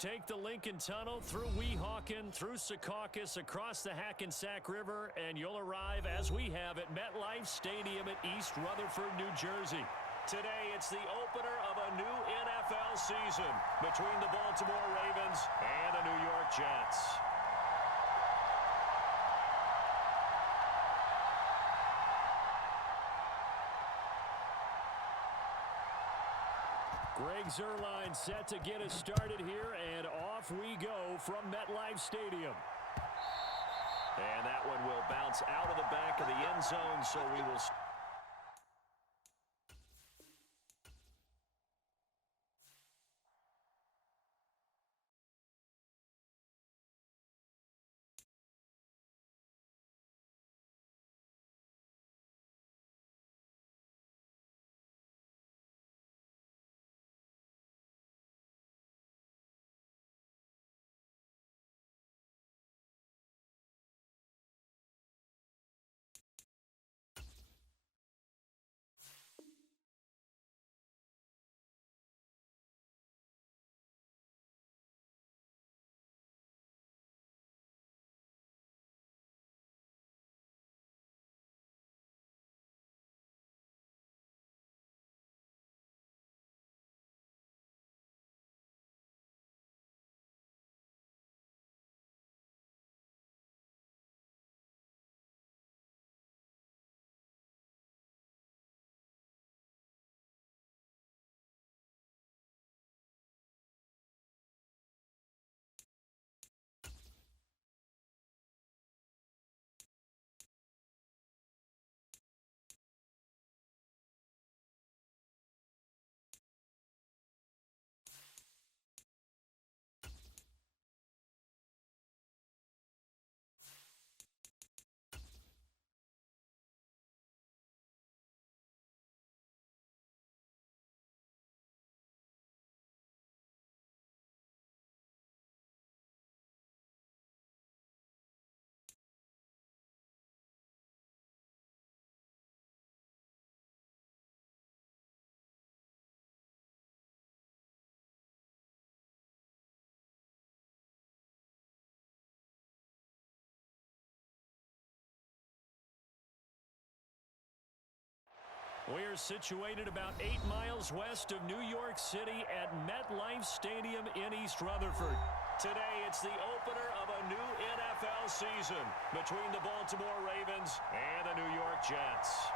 Take the Lincoln Tunnel through Weehawken, through Secaucus, across the Hackensack River, and you'll arrive, as we have, at MetLife Stadium at East Rutherford, New Jersey. Today, it's the opener of a new NFL season between the Baltimore Ravens and the New York Jets. Greg Zuerlein set to get us started here, and off we go from MetLife Stadium. And that one will bounce out of the back of the end zone, so we will... We're situated about 8 miles west of New York City at MetLife Stadium in East Rutherford. Today, it's the opener of a new NFL season between the Baltimore Ravens and the New York Jets.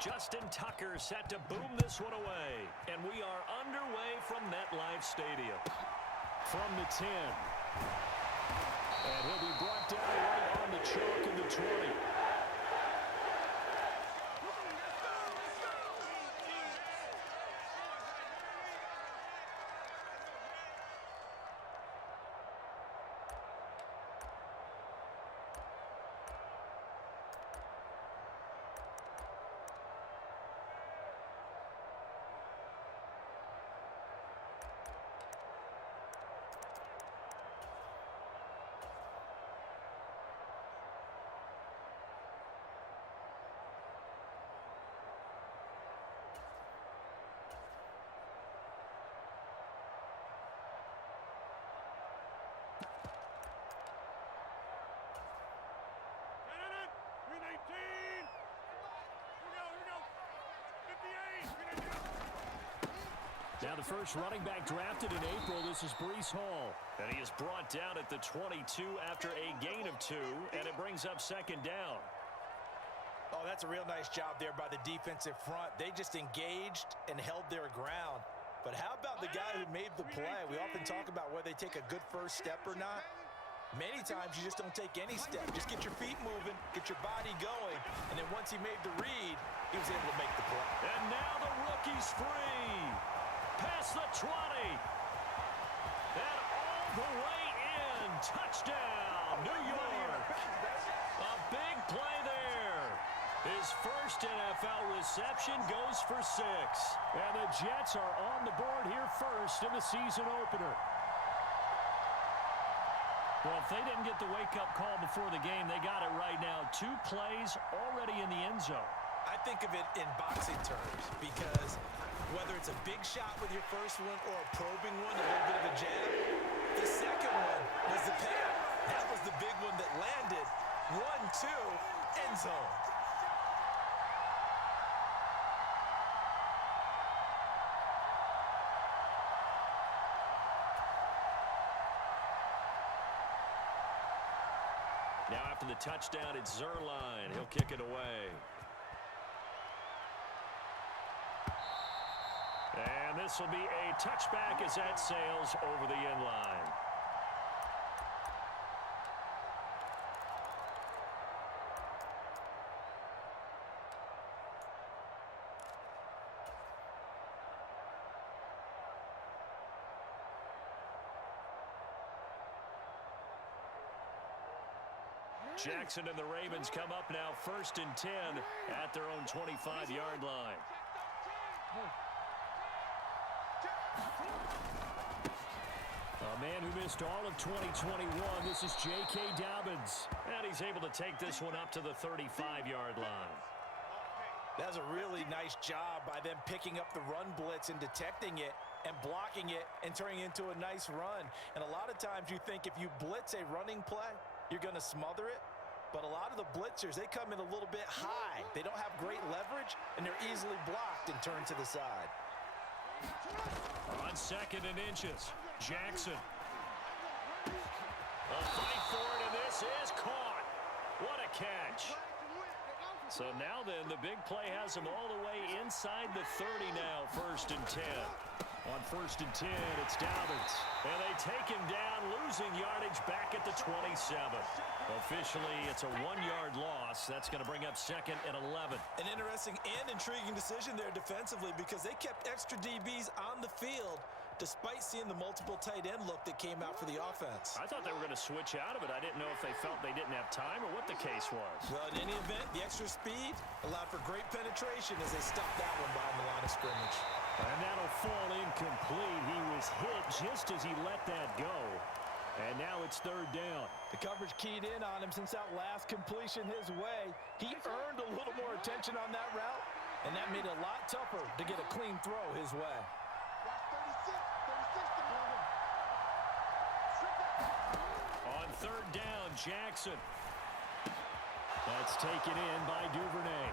Justin Tucker set to boom this one away. And we are underway from MetLife Stadium. From the 10. And he'll be brought down right on the chalk of the 20. Now the first running back drafted in April, this is Breece Hall. And he is brought down at the 22 after a gain of 2, and it brings up second down. Oh, that's a real nice job there by the defensive front. They just engaged and held their ground. But how about the guy who made the play? We often talk about whether they take a good first step or not. Many times you just don't take any step. Just get your feet moving, get your body going, and then once he made the read, he was able to make the play. And now the rookie's free. Past the 20. And all the way in. Touchdown, New York. A big play there. His first NFL reception goes for 6. And the Jets are on the board here first in the season opener. Well, if they didn't get the wake-up call before the game, they got it right now. 2 plays already in the end zone. I think of it in boxing terms because whether it's a big shot with your first one or a probing one, a little bit of a jab, the second one was the payoff. That was the big one that landed. 1-2, end zone. Now after the touchdown, it's Zerline. He'll kick it away. And this will be a touchback as that sails over the end line. Jackson and the Ravens come up now 1st and 10 at their own 25-yard line. A man who missed all of 2021, this is J.K. Dobbins. And he's able to take this one up to the 35-yard line. That was a really nice job by them picking up the run blitz and detecting it and blocking it and turning it into a nice run. And a lot of times you think if you blitz a running play, you're going to smother it. But a lot of the blitzers, they come in a little bit high. They don't have great leverage, and they're easily blocked and turned to the side. On 2nd and inches, Jackson. A fight for it, and this is caught. What a catch. So now then, the big play has him all the way inside the 30 now, 1st and 10. On 1st and 10, it's Dobbins. And they take him down, losing yardage back at the 27. Officially, it's a 1-yard loss. That's going to bring up 2nd and 11. An interesting and intriguing decision there defensively because they kept extra DBs on the field despite seeing the multiple tight end look that came out for the offense. I thought they were going to switch out of it. I didn't know if they felt they didn't have time or what the case was. Well, in any event, the extra speed allowed for great penetration as they stopped that one behind the line of scrimmage. And that'll fall incomplete. He was hit just as he let that go. And now it's 3rd down. The coverage keyed in on him since that last completion his way. He earned a little more attention on that route, and that made it a lot tougher to get a clean throw his way. On 3rd down, Jackson. That's taken in by Duvernay.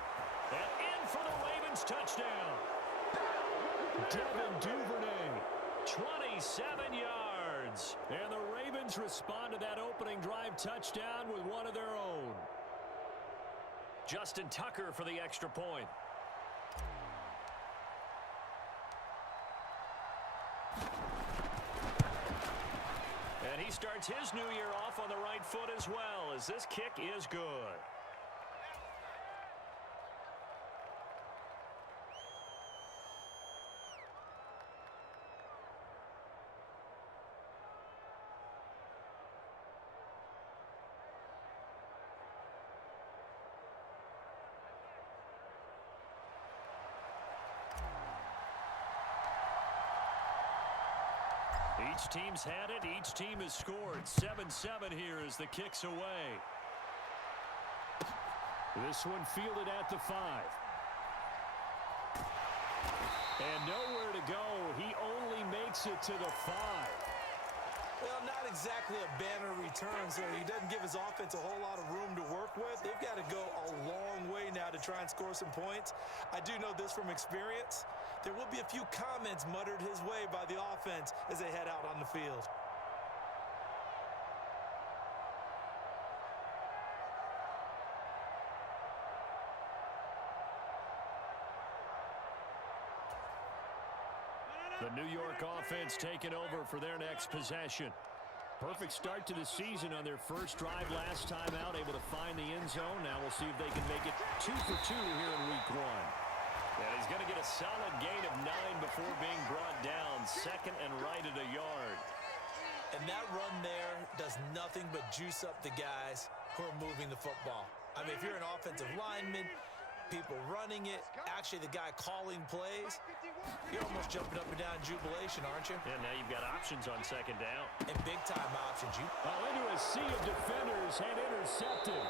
And in for the Ravens touchdown. Devin Duvernay, 27 yards. And the Ravens respond to that opening drive touchdown with one of their own. Justin Tucker for the extra point. And he starts his new year off on the right foot as well, as this kick is good. Each team's had it. Each team has scored. 7-7 here as the kick's away. This one fielded at the 5. And nowhere to go. He only makes it to the 5. Well, not exactly a banner return, so he doesn't give his offense a whole lot of room to work with. They've got to go a long way now to try and score some points. I do know this from experience. There will be a few comments muttered his way by the offense as they head out on the field. The New York offense taking over for their next possession. Perfect start to the season on their first drive last time out, able to find the end zone. Now we'll see if they can make it 2 for 2 here in week 1. And he's going to get a solid gain of 9 before being brought down. 2nd and right at a yard. And that run there does nothing but juice up the guys who are moving the football. I mean, if you're an offensive lineman, people running it, actually the guy calling plays. You're almost jumping up and down in jubilation, aren't you? And now you've got options on second down. And big-time options. Into a sea of defenders and intercepted.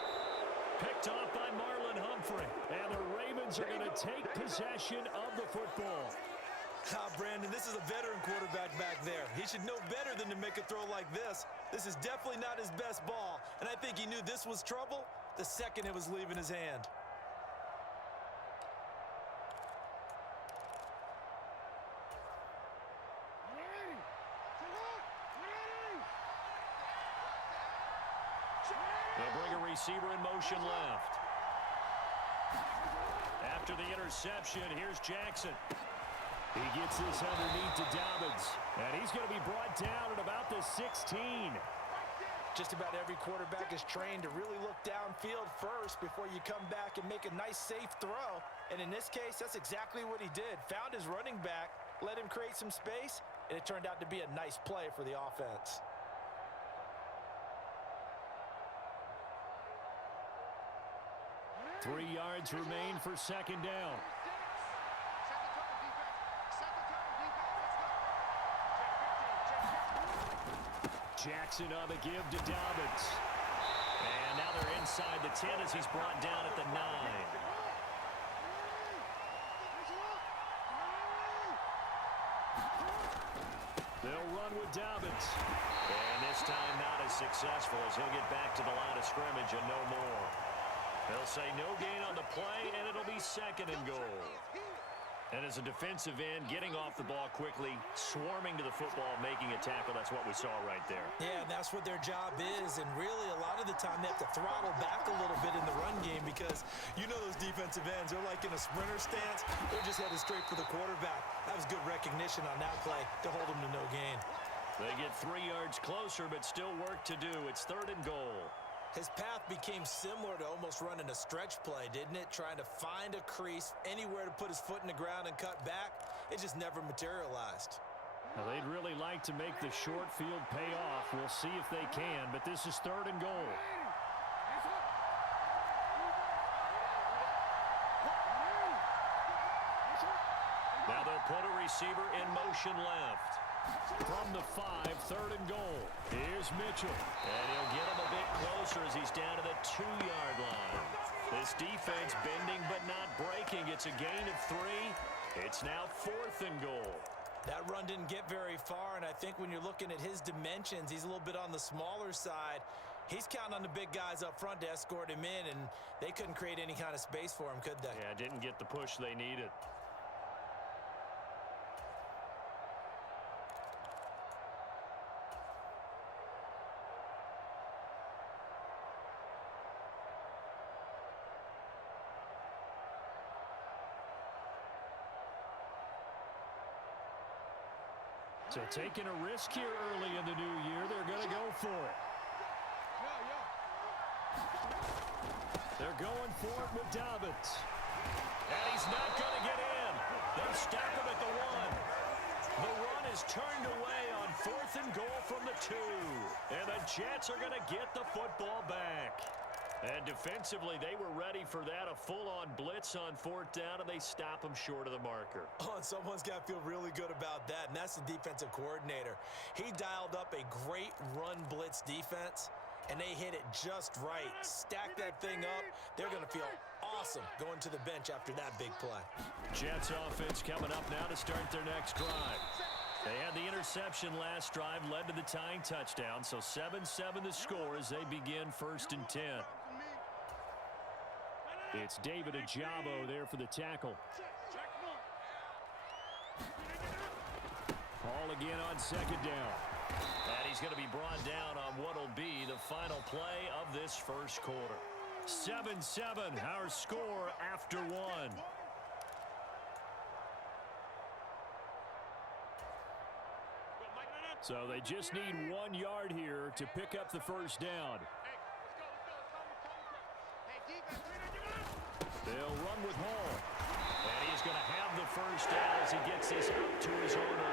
Picked off by Marlon Humphrey. And the Ravens are going to take possession of the football. Brandon, this is a veteran quarterback back there. He should know better than to make a throw like this. This is definitely not his best ball, and I think he knew this was trouble the second it was leaving his hand. They'll bring a receiver in motion left. After the interception, here's Jackson. He gets this underneath to Dobbins. And he's going to be brought down at about the 16. Just about every quarterback is trained to really look downfield first before you come back and make a nice, safe throw. And in this case, that's exactly what he did. Found his running back, let him create some space, and it turned out to be a nice play for the offense. Three yards remain for second down. Jackson on the give to Dobbins. And now they're inside the 10 as he's brought down at the 9. They'll run with Dobbins. And this time not as successful as he'll get back to the line of scrimmage and no more. They'll say no gain on the play, and it'll be second and goal. And as a defensive end, getting off the ball quickly, swarming to the football, making a tackle, that's what we saw right there. Yeah, and that's what their job is. And really, a lot of the time, they have to throttle back a little bit in the run game because you know those defensive ends, they're like in a sprinter stance. They're just headed straight for the quarterback. That was good recognition on that play to hold them to no gain. They get 3 yards closer, but still work to do. It's third and goal. His path became similar to almost running a stretch play, didn't it? Trying to find a crease, anywhere to put his foot in the ground and cut back. It just never materialized. Now, they'd really like to make the short field pay off. We'll see if they can, but this is third and goal. Now they'll put a receiver in motion left. From the 5, third and goal. Here's Mitchell. And he'll get him a bit closer as he's down to the 2-yard line. This defense bending but not breaking. It's a gain of 3. It's now fourth and goal. That run didn't get very far, and I think when you're looking at his dimensions, he's a little bit on the smaller side. He's counting on the big guys up front to escort him in, and they couldn't create any kind of space for him, could they? Yeah, didn't get the push they needed. So taking a risk here early in the new year, they're going to go for it. They're going for it with Dobbins. And he's not going to get in. They stop him at the 1. The run is turned away on fourth and goal from the 2. And the Jets are going to get the football back. And defensively, they were ready for that, a full-on blitz on fourth down, and they stop them short of the marker. Oh, and someone's got to feel really good about that, and that's the defensive coordinator. He dialed up a great run blitz defense, and they hit it just right. Stack that thing up. They're going to feel awesome going to the bench after that big play. Jets offense coming up now to start their next drive. They had the interception last drive, led to the tying touchdown, so 7-7 the score as they begin first and 10. It's David Ajabo there for the tackle. Ball again on second down. And he's going to be brought down on what will be the final play of this first quarter. 7-7, our score after 1. So they just need 1 yard here to pick up the first down. They'll run with Hall. And he's going to have the first down as he gets this out to his own 11.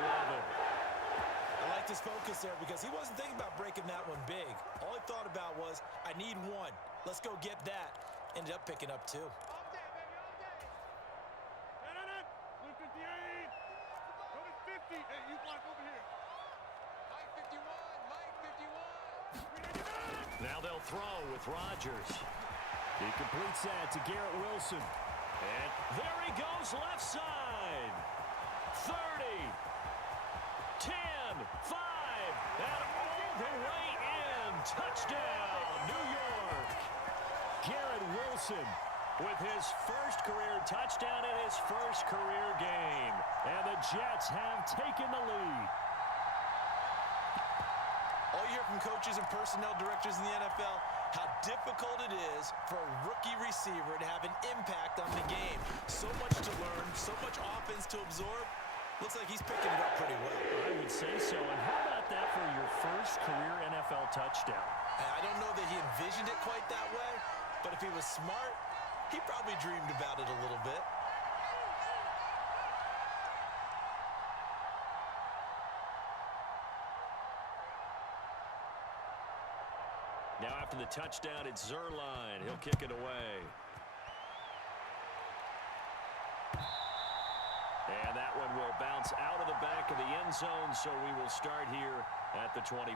I like this focus there because he wasn't thinking about breaking that one big. All he thought about was, I need 1. Let's go get that. Ended up picking up 2. Now they'll throw with Rodgers. He completes that to Garrett Wilson. And there he goes left side. 30, 10, 5, and all the way in. Touchdown, New York. Garrett Wilson with his first career touchdown in his first career game. And the Jets have taken the lead. All you hear from coaches and personnel directors in the NFL, how difficult it is for a rookie receiver to have an impact on the game. So much to learn, so much offense to absorb. Looks like he's picking it up pretty well. I would say so. And how about that for your first career NFL touchdown? I don't know that he envisioned it quite that way, but if he was smart, he probably dreamed about it a little bit. Now after the touchdown, it's Zerline. He'll kick it away. And that one will bounce out of the back of the end zone, so we will start here at the 25.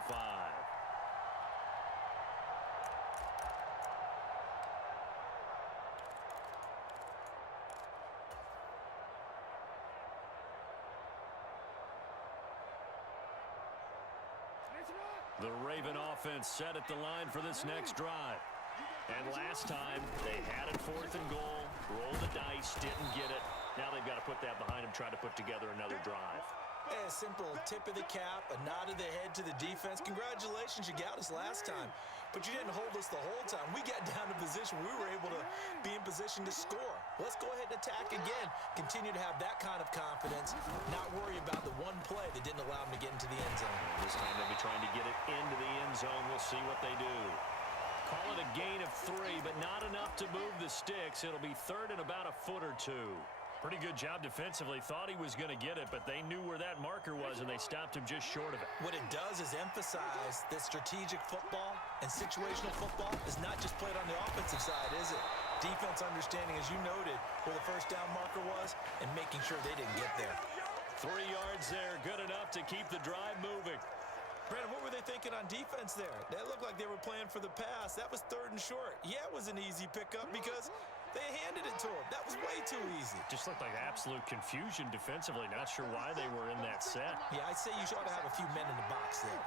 The Raven offense set at the line for this next drive. And last time, they had it 4th and goal, rolled the dice, didn't get it. Now they've got to put that behind them, try to put together another drive. Yeah, a simple tip of the cap, a nod of the head to the defense. Congratulations, you got us last time. But you didn't hold us the whole time. We got down to position. We were able to be in position to score. Let's go ahead and attack again. Continue to have that kind of confidence. Not worry about the one play that didn't allow them to get into the end zone. This time they'll be trying to get it into the end zone. We'll see what they do. Call it a gain of 3, but not enough to move the sticks. It'll be 3rd and about a foot or 2. Pretty good job defensively. Thought he was going to get it, but they knew where that marker was, and they stopped him just short of it. What it does is emphasize that strategic football and situational football is not just played on the offensive side, is it? Defense understanding, as you noted, where the first down marker was and making sure they didn't get there. 3 yards there, good enough to keep the drive moving. Brandon, what were they thinking on defense there? They looked like they were playing for the pass. That was 3rd and short. Yeah, it was an easy pickup because they handed it to him. That was way too easy. Just looked like absolute confusion defensively. Not sure why they were in that set. Yeah, I'd say you ought to have a few men in the box there.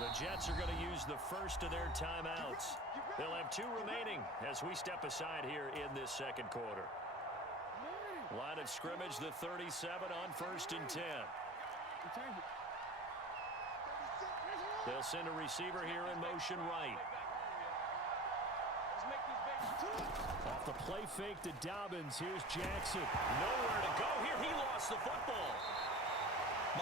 The Jets are going to use the first of their timeouts. They'll have 2 remaining as we step aside here in this second quarter. Line of scrimmage, the 37 on 1st and 10. They'll send a receiver here in motion right. Off the play fake to Dobbins. Here's Jackson. Nowhere to go here. He lost the football.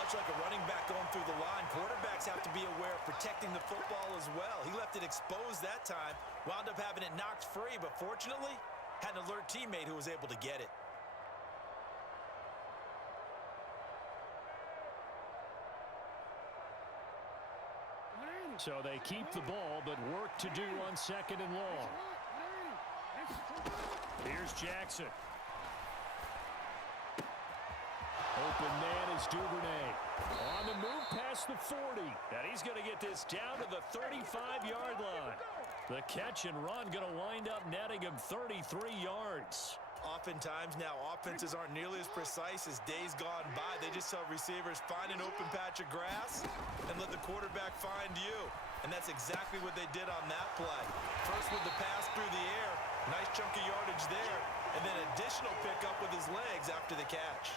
Much like a running back going through the line, quarterbacks have to be aware of protecting the football as well. He left it exposed that time, wound up having it knocked free, but fortunately, had an alert teammate who was able to get it. So they keep the ball, but work to do on 2nd and long. Here's Jackson. Open man is Duvernay. On the move past the 40. And he's going to get this down to the 35-yard line. The catch and run going to wind up netting him 33 yards. Oftentimes now, offenses aren't nearly as precise as days gone by. They just tell receivers, find an open patch of grass and let the quarterback find you. And that's exactly what they did on that play. First with the pass through the air, nice chunk of yardage there, and then additional pickup with his legs after the catch.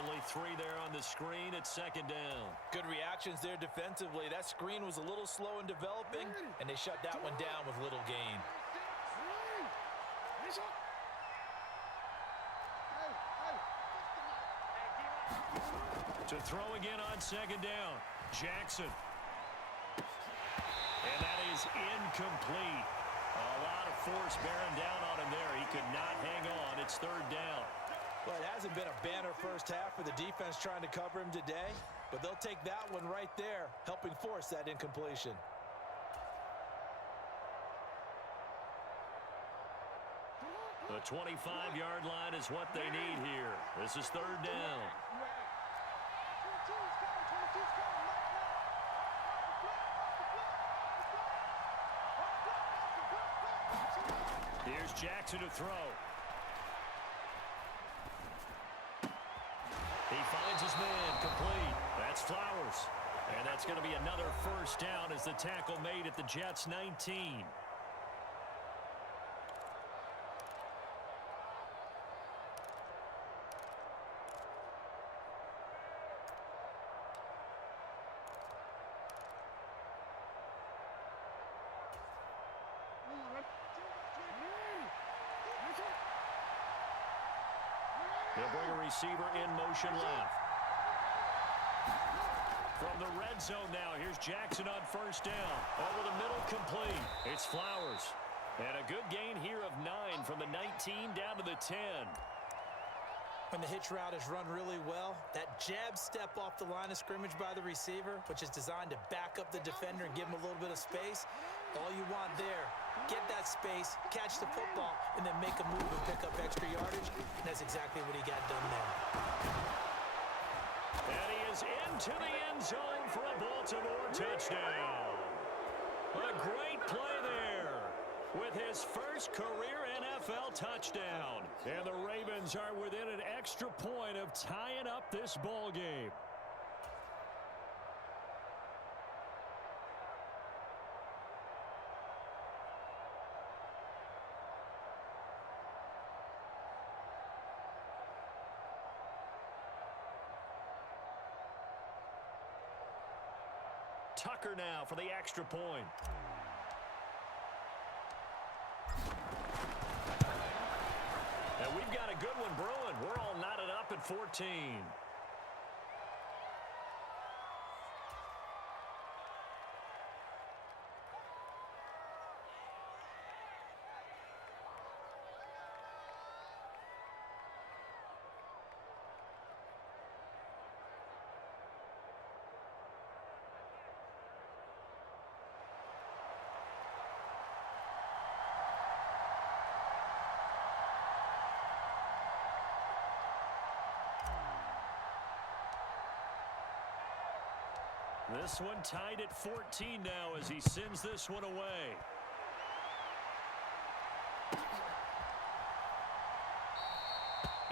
Only 3 there on the screen at 2nd down. Good reactions there defensively. That screen was a little slow in developing, and they shut that one down with little gain. To throw again on 2nd down. Jackson. And that is incomplete. A lot of force bearing down on him there. He could not hang on. It's 3rd down. Well, it hasn't been a banner first half for the defense trying to cover him today, but they'll take that one right there, helping force that incompletion. The 25-yard line is what they need here. This is 3rd down. Here's Jackson to throw. He finds his man complete. That's Flowers. And that's going to be another first down as the tackle made at the Jets' 19. They'll bring a receiver in motion left. From the red zone now, here's Jackson on first down. Over the middle, complete. It's Flowers. And a good gain here of 9 from the 19 down to the 10. When the hitch route is run really well, that jab step off the line of scrimmage by the receiver, which is designed to back up the defender and give him a little bit of space, all you want there, get that space, catch the football, and then make a move and pick up extra yardage. And that's exactly what he got done there. And he is into the end zone for a Baltimore touchdown. A great play there with his first career NFL touchdown. And the Ravens are within an extra point of tying up this ball game. Tucker now for the extra point. And we've got a good one brewing. We're all knotted up at 14. This one tied at 14 now as he sends this one away.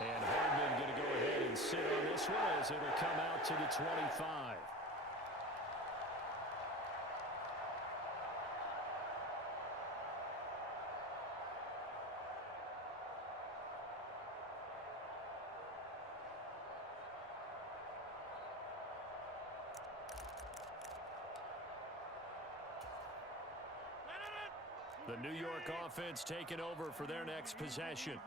And Hardman going to go ahead and sit on this one as it'll come out to the 25. The New York offense taking over for their next possession.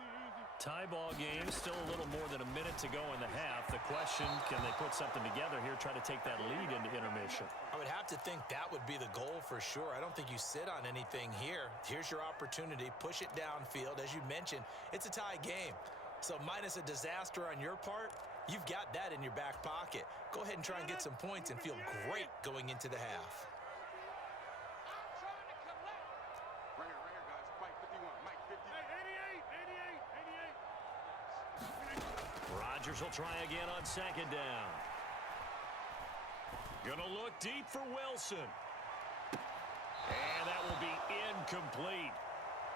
Tie ball game, still a little more than a minute to go in the half. The question, can they put something together here, try to take that lead into intermission? I would have to think that would be the goal for sure. I don't think you sit on anything here. Here's your opportunity. Push it downfield. As you mentioned, it's a tie game. So minus a disaster on your part, you've got that in your back pocket. Go ahead and try and get some points and feel great going into the half. Rodgers will try again on second down. Gonna look deep for Wilson. And that will be incomplete.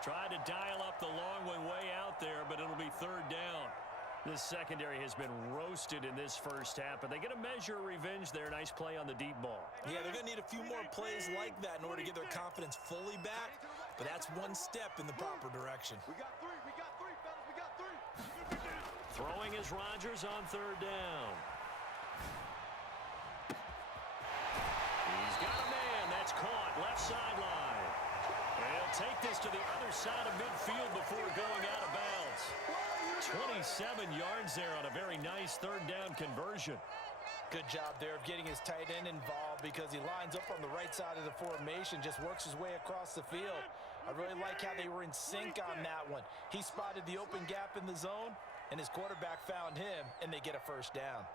Tried to dial up the long one way out there, but it'll be third down. This secondary has been roasted in this first half, but they get a measure of revenge there. Nice play on the deep ball. Yeah, they're going to need a few more plays like that in order to get their confidence fully back, but that's one step in the proper direction. We got three, fellas, we got three. Throwing is Rodgers on third down. He's got a man. That's caught. Left sideline. And he'll take this to the other side of midfield before going out of bounds. 27 yards there on a very nice third down conversion. Good job there of getting his tight end involved because he lines up on the right side of the formation, just works his way across the field. I really like how they were in sync on that one. He spotted the open gap in the zone, and his quarterback found him, and they get a first down.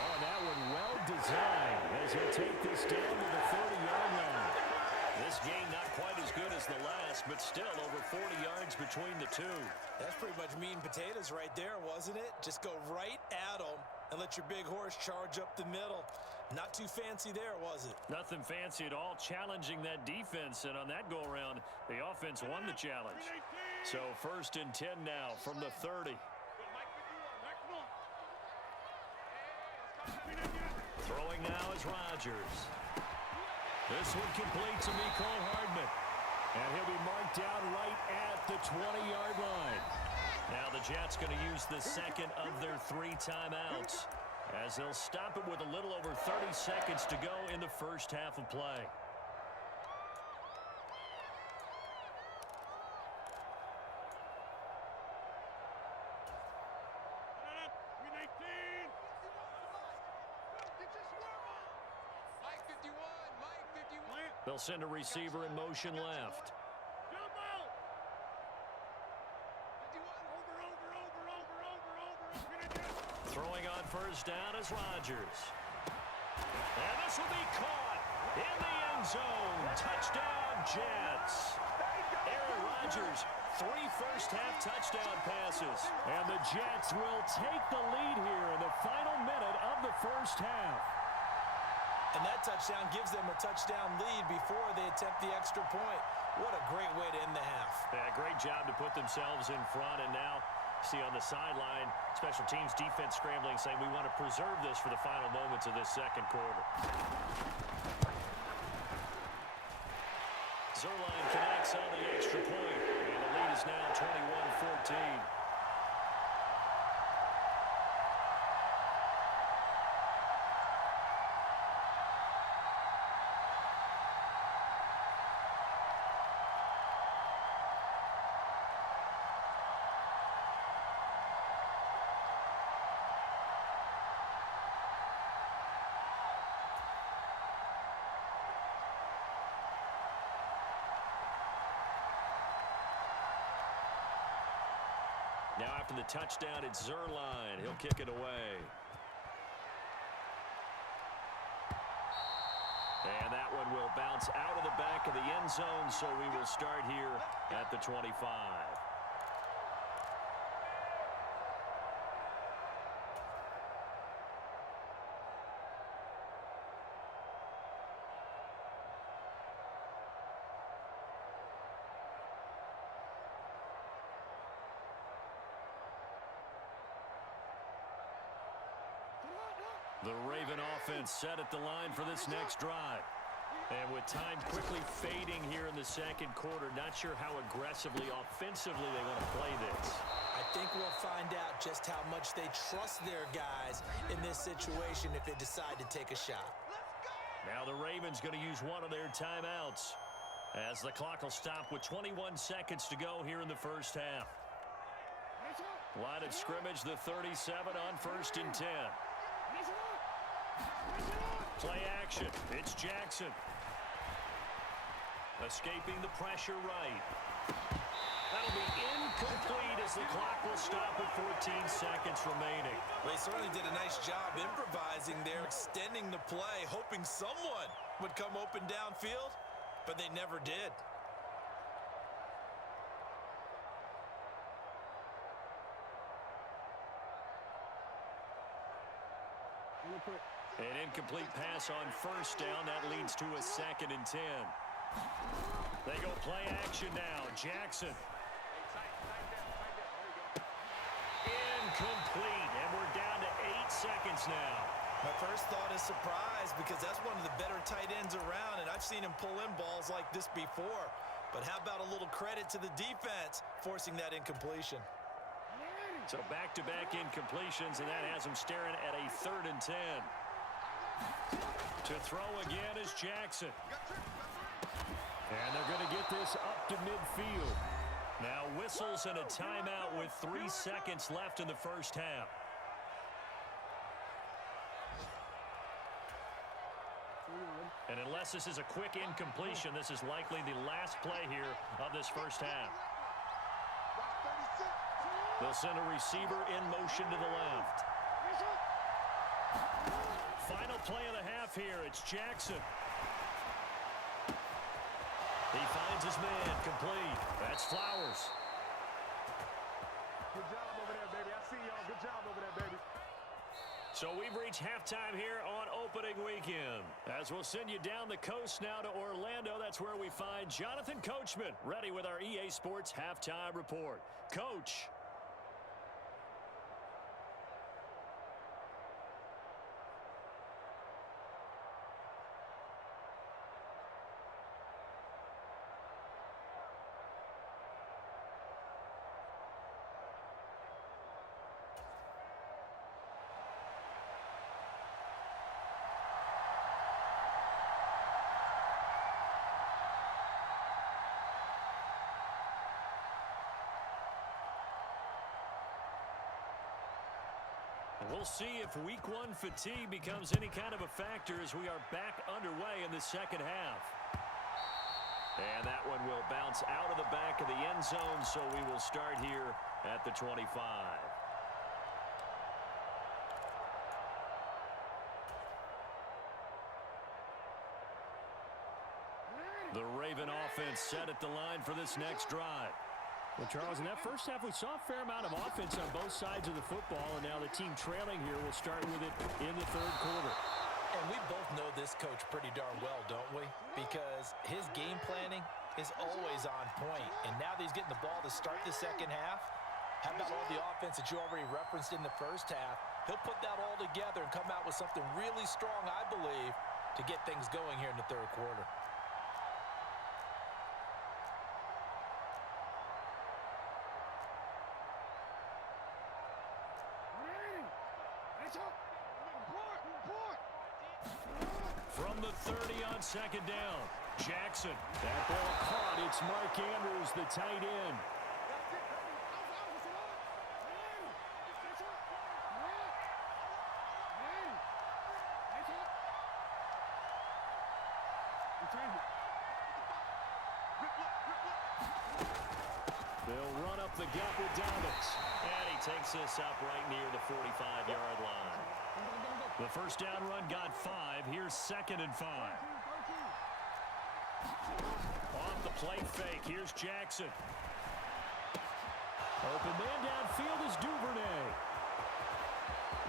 Oh, that one well designed as he'll take this down to the 30-yard line. This game not quite as good as the last, but still over 40 yards between the two. That's pretty much meat and potatoes right there, wasn't it? Just go right at them and let your big horse charge up the middle. Not too fancy there, was it? Nothing fancy at all, challenging that defense, and on that go-around, the offense won the challenge. So 1st and 10 now from the 30. Throwing now is Rodgers. This one complete to Mecole Hardman. And he'll be marked down right at the 20-yard line. Now the Jets going to use the second of their 3 timeouts, as they'll stop it with a little over 30 seconds to go in the first half of play. They'll send a receiver in motion left. Throwing on first down is Rodgers. And this will be caught in the end zone. Touchdown, Jets. Aaron Rodgers, 3 first-half touchdown passes. And the Jets will take the lead here in the final minute of the first half. And that touchdown gives them a touchdown lead before they attempt the extra point. What a great way to end the half. Yeah, great job to put themselves in front. And now, see on the sideline, special teams defense scrambling, saying we want to preserve this for the final moments of this second quarter. Zerline connects on the extra point. And the lead is now 21-14. Now after the touchdown, it's Zerline. He'll kick it away. And that one will bounce out of the back of the end zone, so we will start here at the 25. The Raven offense set at the line for this next drive. And with time quickly fading here in the second quarter, not sure how aggressively, offensively they want to play this. I think we'll find out just how much they trust their guys in this situation if they decide to take a shot. Now the Ravens going to use one of their timeouts, as the clock will stop with 21 seconds to go here in the first half. Line of scrimmage, the 37 on 1st and 10. Play action. It's Jackson. Escaping the pressure right. That'll be incomplete as the clock will stop with 14 seconds remaining. They certainly did a nice job improvising there, extending the play, hoping someone would come open downfield, but they never did. An incomplete pass on first down. That leads to a 2nd and 10. They go play action now. Jackson. Incomplete. And we're down to 8 seconds now. My first thought is surprise, because that's one of the better tight ends around, and I've seen him pull in balls like this before. But how about a little credit to the defense forcing that incompletion? So back-to-back incompletions, and that has him staring at a 3rd and 10. To throw again is Jackson. And they're going to get this up to midfield. Now whistles and a timeout with 3 seconds left in the first half. And unless this is a quick incompletion, this is likely the last play here of this first half. They'll send a receiver in motion to the left. Final play of the half here. It's Jackson. He finds his man, complete. That's Flowers. Good job over there, baby. I see y'all. Good job over there, baby. So we've reached halftime here on opening weekend. As we'll send you down the coast now to Orlando, that's where we find Jonathan Coachman ready with our EA Sports halftime report. Coach. We'll see if week one fatigue becomes any kind of a factor as we are back underway in the second half. And that one will bounce out of the back of the end zone, so we will start here at the 25. The Raven offense set at the line for this next drive. Well, Charles, in that first half, we saw a fair amount of offense on both sides of the football, and now the team trailing here will start with it in the third quarter. And we both know this coach pretty darn well, don't we? Because his game planning is always on point. And now that he's getting the ball to start the second half, how about all the offense that you already referenced in the first half? He'll put that all together and come out with something really strong, I believe, to get things going here in the third quarter. From the 30 on second down, Jackson. That ball caught. It's Mark Andrews, the tight end. They'll run up the gut with Dobbins. And he takes this up right near the 45-yard line. The first down run got 5. Here's 2nd and 5. Off the play fake. Here's Jackson. Open man downfield is Duvernay.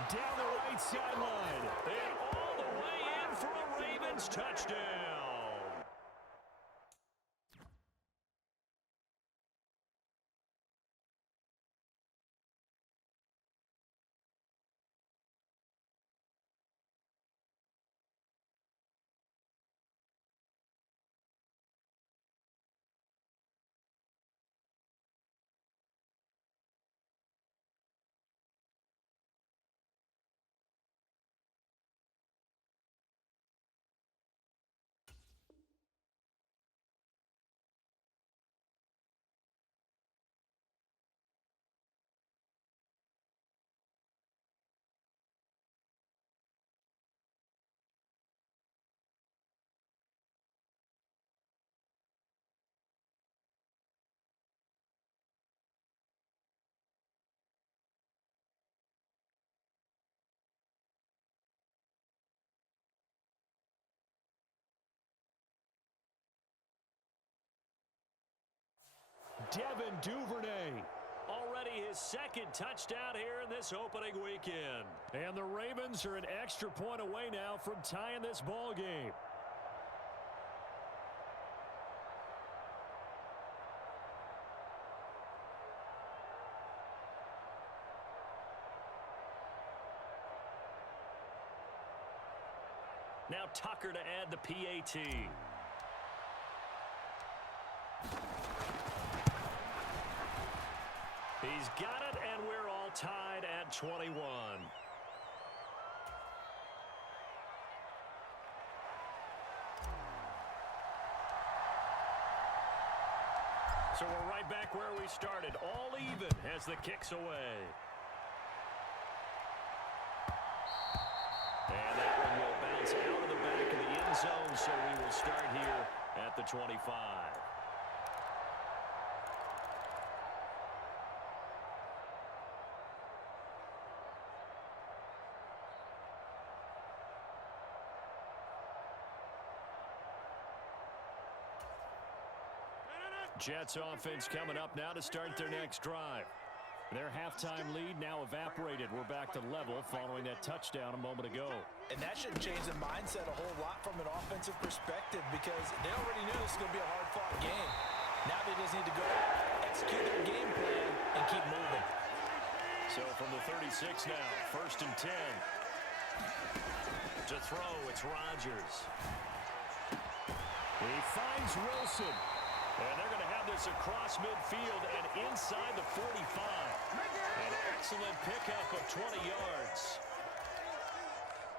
Down the right sideline. And all the way in for a Ravens touchdown. Devin Duvernay, already his 2nd touchdown here in this opening weekend. And the Ravens are an extra point away now from tying this ball game. Now Tucker to add the PAT. He's got it, and we're all tied at 21. So we're right back where we started. All even as the kick's away. And that one will bounce out of the back of the end zone, so we will start here at the 25. Jets offense coming up now to start their next drive. Their halftime lead now evaporated. We're back to level following that touchdown a moment ago. And that shouldn't change the mindset a whole lot from an offensive perspective because they already knew this was going to be a hard-fought game. Now they just need to go execute their game plan and keep moving. So from the 36 now, 1st and 10. To throw, it's Rodgers. He finds Wilson. And they're going to have this across midfield and inside the 45. An excellent pickup of 20 yards.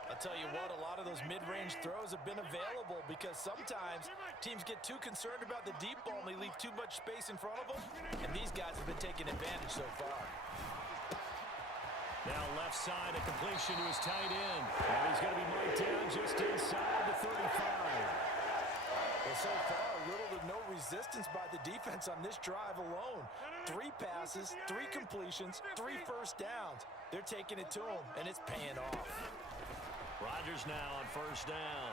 I'll tell you what, a lot of those mid-range throws have been available because sometimes teams get too concerned about the deep ball and they leave too much space in front of them. And these guys have been taking advantage so far. Now left side, a completion to his tight end. And he's going to be marked down just inside the 35. Well, so far, little to no resistance by the defense on this drive alone. 3 passes, 3 completions, 3 first downs. They're taking it to him, and it's paying off. Rodgers now on 1st down.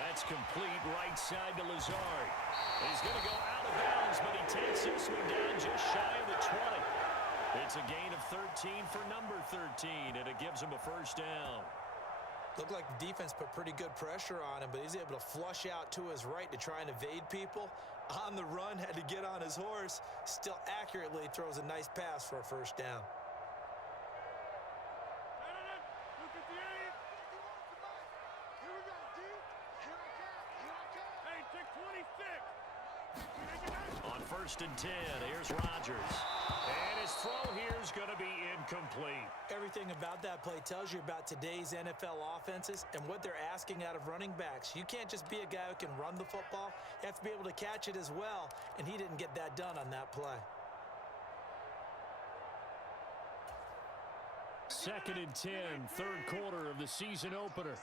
That's complete right side to Lazard. He's going to go out of bounds, but he takes this one down just shy of the 20. It's a gain of 13 for number 13, and it gives him a 1st down. Looked like the defense put pretty good pressure on him, but he's able to flush out to his right to try and evade people. On the run, had to get on his horse. Still accurately throws a nice pass for a 1st down. On 1st and 10, here's Rodgers. And his throw here is going to be incomplete. Everything about that play tells you about today's NFL offenses and what they're asking out of running backs. You can't just be a guy who can run the football. You have to be able to catch it as well, and he didn't get that done on that play. 2nd and 10, 3rd quarter of the season opener.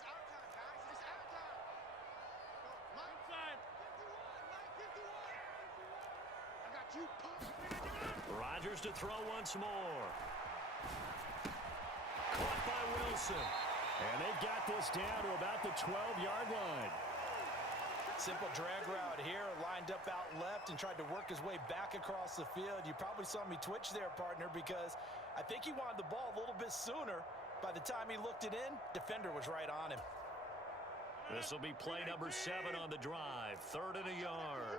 Rodgers to throw once more. Caught by Wilson. And they've got this down to about the 12-yard line. Simple drag route here, lined up out left and tried to work his way back across the field. You probably saw me twitch there, partner, because I think he wanted the ball a little bit sooner. By the time he looked it in, defender was right on him. This will be play number 7 on the drive. 3rd and a yard.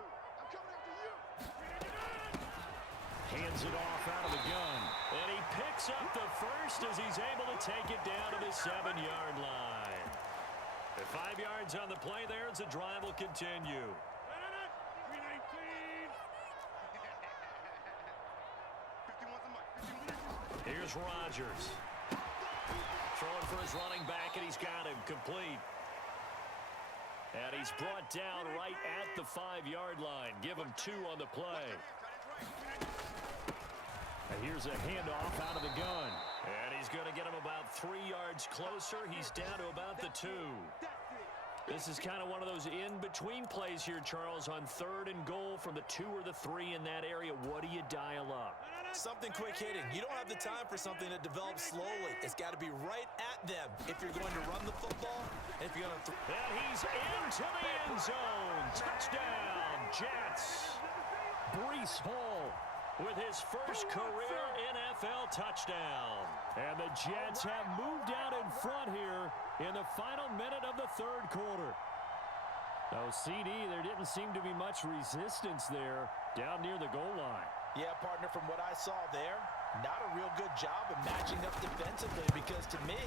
Hands it off out of the gun. And he picks up the 1st as he's able to take it down to the 7-yard line. At 5 yards on the play there as the drive will continue. Here's Rodgers. Throwing for his running back, and he's got him complete. And he's brought down right at the 5-yard line. Give him 2 on the play. And here's a handoff out of the gun. And he's going to get him about 3 yards closer. He's down to about the 2. This is kind of one of those in-between plays here, Charles, on 3rd and goal from the 2 or the 3 in that area. What do you dial up? Something quick hitting. You don't have the time for something that develops slowly. It's got to be right at them if you're going to run the football. And if you're going to and he's into the end zone. Touchdown, Jets. Breece Hall with his first career NFL touchdown. And the Jets have moved out in front here in the final minute of the 3rd quarter. No, CD, there didn't seem to be much resistance there down near the goal line. Yeah, partner, from what I saw there, not a real good job of matching up defensively because to me,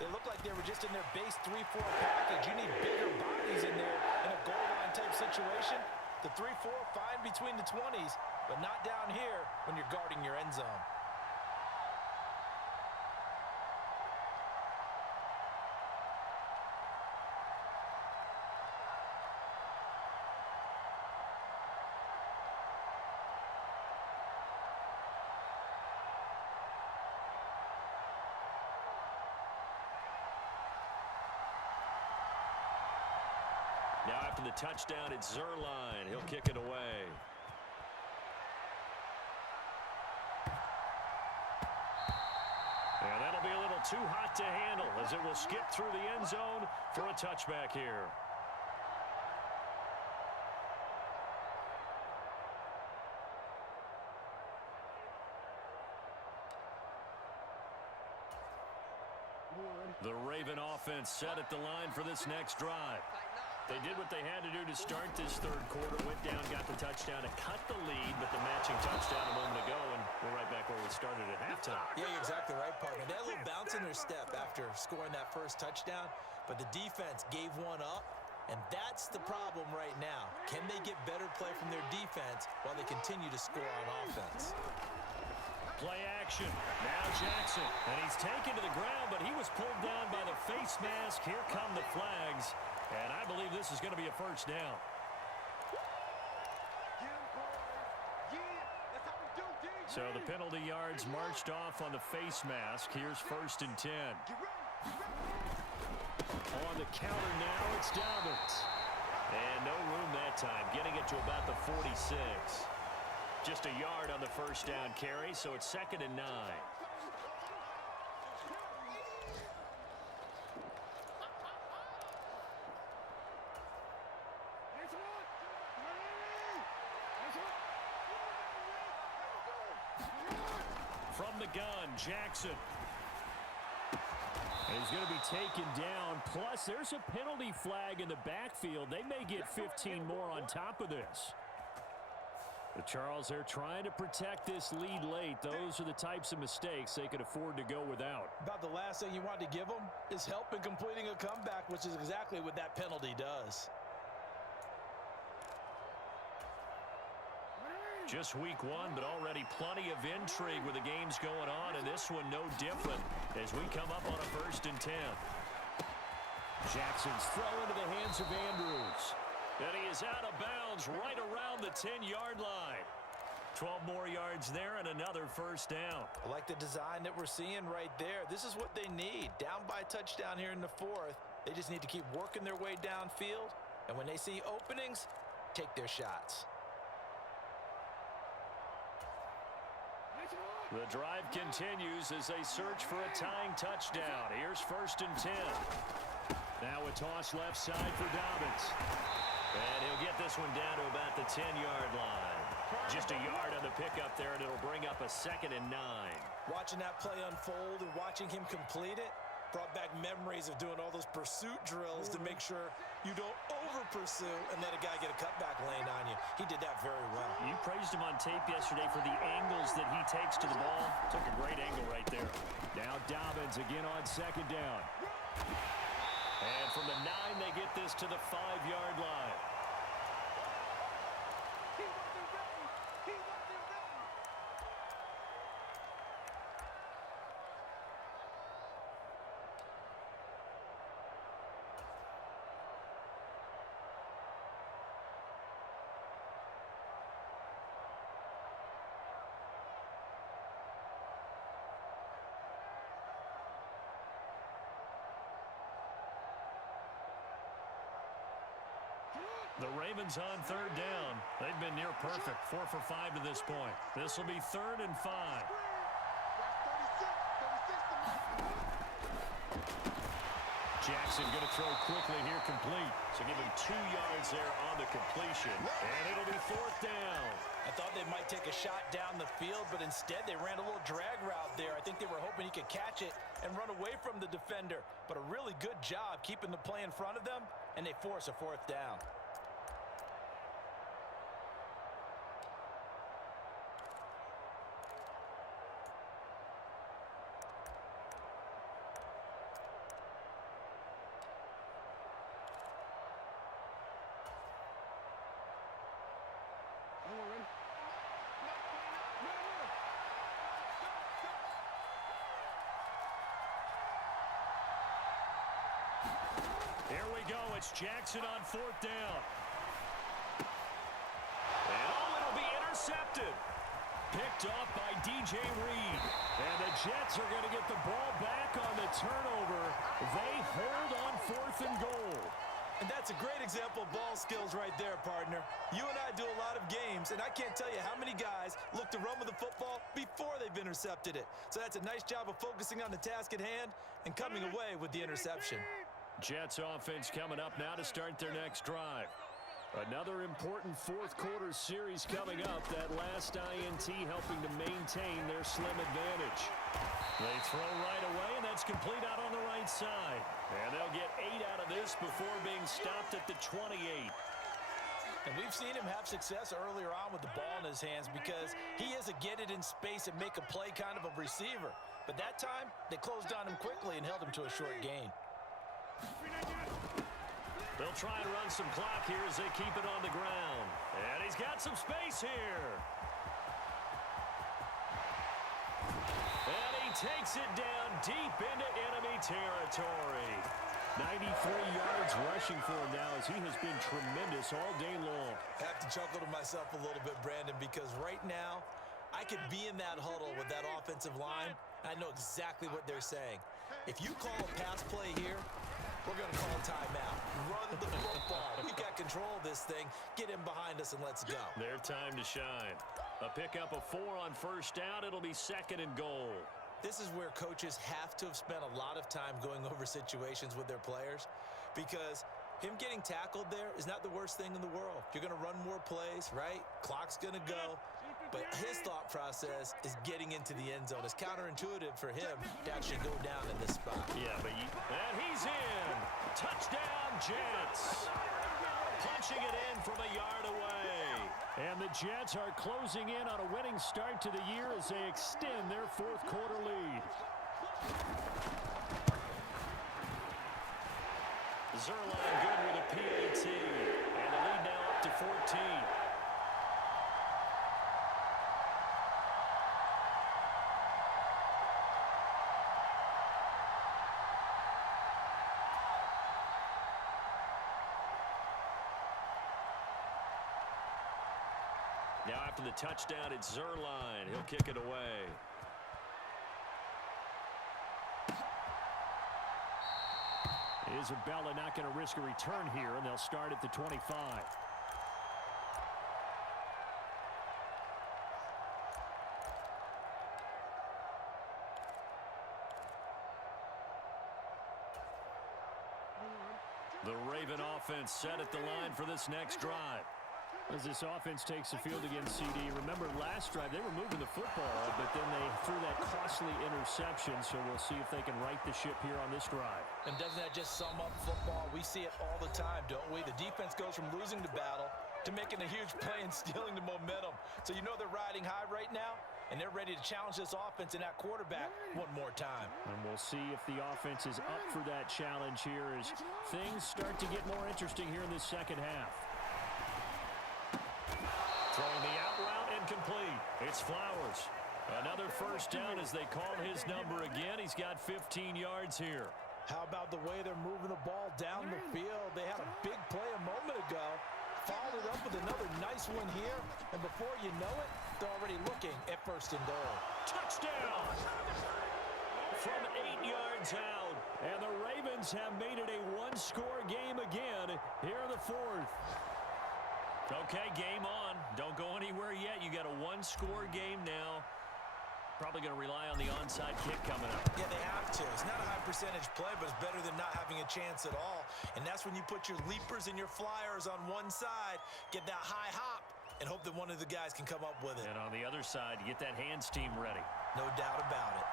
they looked like they were just in their base 3-4 package. You need bigger bodies in there in a goal line type situation. The 3-4, fine between the 20s, but not down here when you're guarding your end zone. Now after the touchdown, it's Zerline. He'll kick it away. And that'll be a little too hot to handle as it will skip through the end zone for a touchback here. 3 The Raven offense set at the line for this next drive. They did what they had to do to start this third quarter. Went down, got the touchdown to cut the lead, but the matching touchdown a moment ago, and we're right back where we started at halftime. Yeah, you're exactly right, partner. They had a little bounce in their step after scoring that first touchdown, but the defense gave one up, and that's the problem right now. Can they get better play from their defense while they continue to score on offense? Play action. Now Jackson. And he's taken to the ground, but he was pulled down by the face mask. Here come the flags. And I believe this is going to be a first down. So the penalty yards marched off on the face mask. Here's 1st and 10. On the counter now, it's Dobbins. And no room that time, getting it to about the 46. Just a yard on the first down carry, so it's 2nd and 9. From the gun, Jackson. And he's going to be taken down. Plus, there's a penalty flag in the backfield. They may get 15 more on top of this. The Charles, they're trying to protect this lead late. Those are the types of mistakes they could afford to go without. About the last thing you want to give them is help in completing a comeback, which is exactly what that penalty does. Just week 1, but already plenty of intrigue with the games going on, and this one no different as we come up on a 1st and 10. Jackson's throw into the hands of Andrews. And he is out of bounds right around the 10-yard line. 12 more yards there and another first down. I like the design that we're seeing right there. This is what they need. Down by a touchdown here in the 4th. They just need to keep working their way downfield. And when they see openings, take their shots. The drive continues as they search for a tying touchdown. Here's 1st and 10. Now a toss left side for Dobbins. And he'll get this one down to about the 10-yard line. Just a yard on the pickup there, and it'll bring up a 2nd and 9. Watching that play unfold and watching him complete it brought back memories of doing all those pursuit drills to make sure you don't over-pursue and let a guy get a cutback lane on you. He did that very well. You praised him on tape yesterday for the angles that he takes to the ball. Took a great angle right there. Now Dobbins again on 2nd down. And from the 9, they get this to the 5-yard line. The Ravens on 3rd down. They've been near perfect. 4 for 5 to this point. This will be 3rd and 5. Jackson going to throw quickly here, complete. So give him 2 yards there on the completion. And it'll be 4th down. I thought they might take a shot down the field, but instead they ran a little drag route there. I think they were hoping he could catch it and run away from the defender. But a really good job keeping the play in front of them, and they force a 4th down. Here we go. It's Jackson on 4th down. And it'll be intercepted. Picked off by DJ Reed. And the Jets are going to get the ball back on the turnover. They hold on 4th and goal. And that's a great example of ball skills right there, partner. You and I do a lot of games, and I can't tell you how many guys look to run with the football before they've intercepted it. So that's a nice job of focusing on the task at hand and coming away with the interception. Jets offense coming up now to start their next drive. Another important 4th quarter series coming up. That last INT helping to maintain their slim advantage. They throw right away, and that's complete out on the right side. And they'll get 8 out of this before being stopped at the 28. And we've seen him have success earlier on with the ball in his hands because he is a get it in space and make a play kind of a receiver. But that time, they closed on him quickly and held him to a short gain. They'll try and run some clock here as they keep it on the ground. And he's got some space here. And he takes it down deep into enemy territory. 93 yards rushing for him now as he has been tremendous all day long. I have to chuckle to myself a little bit, Brandon, because right now I could be in that huddle with that offensive line, and I know exactly what they're saying. If you call a pass play here, we're going to call timeout. Run the football. We've got control of this thing. Get him behind us and let's go. Their time to shine. A pickup of 4 on first down. It'll be 2nd and goal. This is where coaches have to have spent a lot of time going over situations with their players because him getting tackled there is not the worst thing in the world. You're going to run more plays, right? Clock's going to go. But his thought process is getting into the end zone. It's counterintuitive for him to actually go down in this spot. Yeah, and he's in. Touchdown, Jets. Punching it in from a yard away. And the Jets are closing in on a winning start to the year as they extend their 4th quarter lead. Zerline good with a PAT. And the lead now up to 14. Now after the touchdown, it's Zerline. He'll kick it away. Isabella not going to risk a return here, and they'll start at the 25. The Raven offense set at the line for this next drive. As this offense takes the field against CD, remember last drive they were moving the football, but then they threw that costly interception, so we'll see if they can right the ship here on this drive. And doesn't that just sum up football? We see it all the time, don't we? The defense goes from losing the battle to making a huge play and stealing the momentum. So you know they're riding high right now, and they're ready to challenge this offense and that quarterback one more time. And we'll see if the offense is up for that challenge here as things start to get more interesting here in this second half. Throwing the out route incomplete. It's Flowers. Another first down as they call his number again. He's got 15 yards here. How about the way they're moving the ball down the field? They had a big play a moment ago. Followed it up with another nice one here. And before you know it, they're already looking at 1st and goal. Touchdown! From 8 yards out. And the Ravens have made it a one-score game again here in the 4th. Okay, game on. Don't go anywhere yet. You got a one-score game now. Probably going to rely on the onside kick coming up. Yeah, they have to. It's not a high percentage play, but it's better than not having a chance at all. And that's when you put your leapers and your flyers on one side, get that high hop, and hope that one of the guys can come up with it. And on the other side, get that hands team ready. No doubt about it.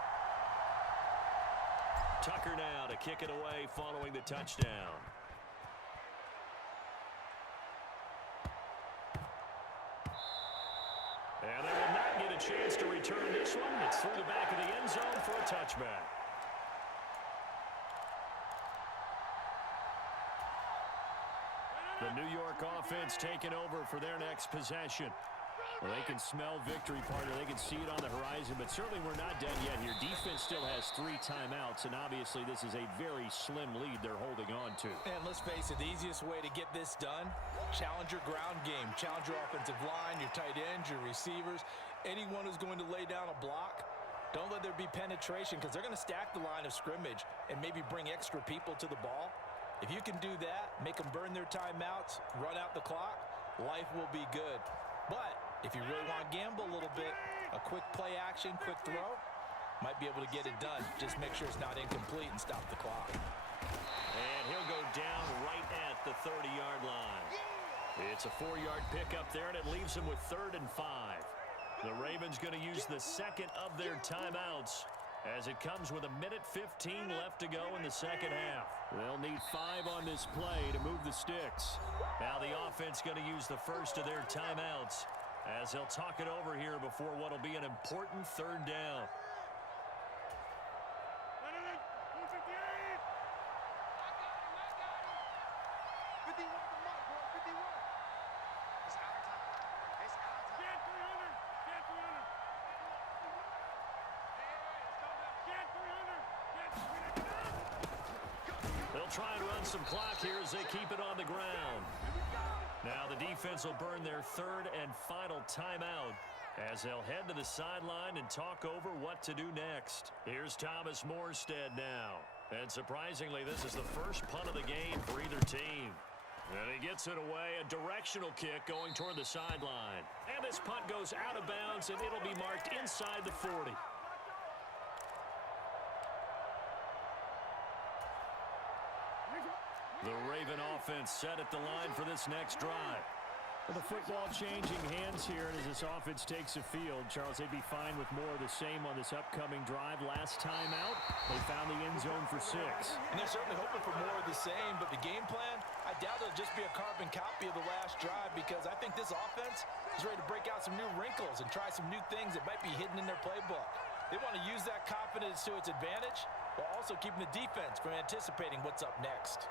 Tucker now to kick it away following the touchdown. And they will not get a chance to return this one. It's through the back of the end zone for a touchback. The New York offense taking over for their next possession. Well, they can smell victory, partner. They can see it on the horizon, but certainly we're not done yet here. Defense still has 3 timeouts, and obviously this is a very slim lead they're holding on to. And let's face it, the easiest way to get this done, challenge your ground game. Challenge your offensive line, your tight ends, your receivers, anyone who's going to lay down a block. Don't let there be penetration because they're going to stack the line of scrimmage and maybe bring extra people to the ball. If you can do that, make them burn their timeouts, run out the clock, life will be good. But if you really want to gamble a little bit, a quick play action, quick throw, might be able to get it done. Just make sure it's not incomplete and stop the clock. And he'll go down right at the 30-yard line. It's a 4-yard pickup there, and it leaves him with 3rd and 5. The Ravens going to use the second of their timeouts as it comes with 1:15 left to go in the second half. They'll need 5 on this play to move the sticks. Now the offense going to use the first of their timeouts as they'll talk it over here before what will be an important third down. They'll try and run some clock here as they keep it on the ground. Now the defense will burn their third and final timeout as they'll head to the sideline and talk over what to do next. Here's Thomas Morstead now. And surprisingly, this is the first punt of the game for either team. And he gets it away, a directional kick going toward the sideline. And this punt goes out of bounds, and it'll be marked inside the 40. The Raven offense set at the line for this next drive. With the football changing hands here, and as this offense takes the field, Charles, they'd be fine with more of the same on this upcoming drive. Last time out, they found the end zone for 6. And they're certainly hoping for more of the same, but the game plan, I doubt it'll just be a carbon copy of the last drive, because I think this offense is ready to break out some new wrinkles and try some new things that might be hidden in their playbook. They want to use that confidence to its advantage, while also keeping the defense from anticipating what's up next.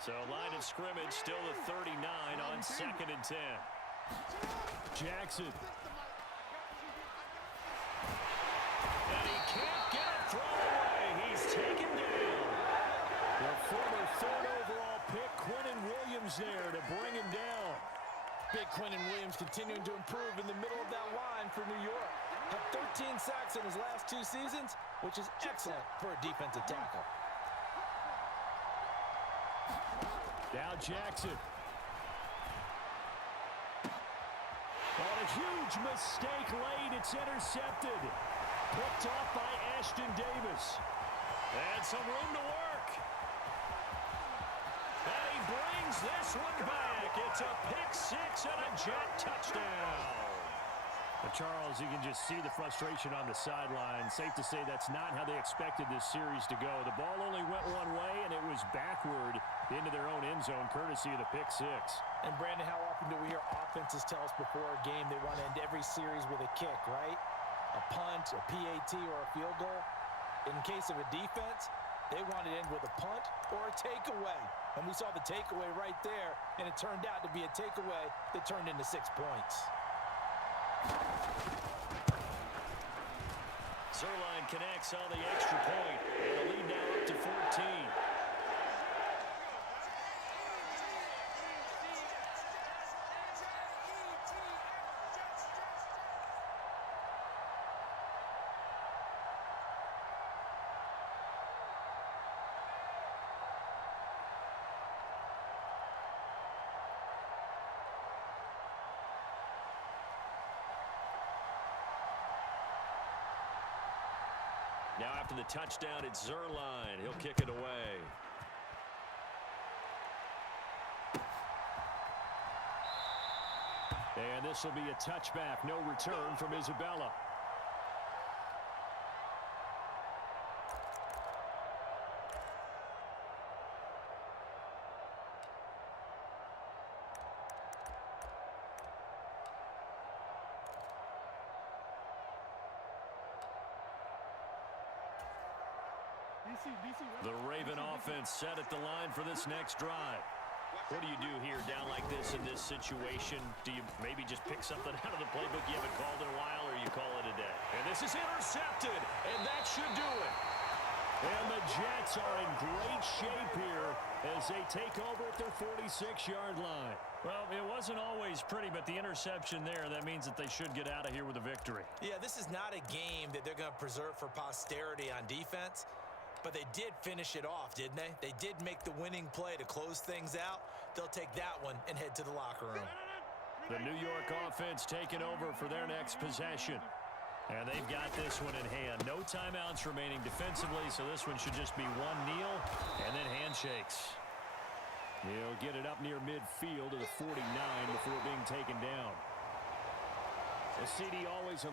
So line of scrimmage still the 39 on 2nd and 10. Jackson. And he can't get it thrown away. He's taken down. The former 3rd overall pick, Quinnen Williams, there to bring him down. Big Quinnen Williams continuing to improve in the middle of that line for New York. Had 13 sacks in his last 2 seasons, which is excellent for a defensive tackle. Now Jackson. On a huge mistake late. It's intercepted. Picked off by Ashton Davis. And some room to work. And he brings this one back. It's a pick 6 and a jet touchdown. But Charles, you can just see the frustration on the sideline. Safe to say that's not how they expected this series to go. The ball only went one way, and it was backward into their own end zone, courtesy of the pick 6. And Brandon, how often do we hear offenses tell us before a game they want to end every series with a kick, right? A punt, a PAT, or a field goal. In case of a defense, they want to end with a punt or a takeaway. And we saw the takeaway right there, and it turned out to be a takeaway that turned into 6 points. Zerline connects on the extra point, and the lead now up to 14. Now after the touchdown, it's Zerline. He'll kick it away. And this will be a touchback. No return from Isabella. The Raven offense set at the line for this next drive. What do you do here down like this in this situation? Do you maybe just pick something out of the playbook you haven't called in a while, or you call it a day? And this is intercepted, and that should do it. And the Jets are in great shape here as they take over at their 46-yard line. Well, it wasn't always pretty, but the interception there, that means that they should get out of here with a victory. Yeah, this is not a game that they're going to preserve for posterity on defense. But they did finish it off, didn't they? They did make the winning play to close things out. They'll take that one and head to the locker room. The New York offense taking over for their next possession. And they've got this one in hand. No timeouts remaining defensively, so this one should just be one kneel and then handshakes. He'll get it up near midfield to the 49 before being taken down. The CD always a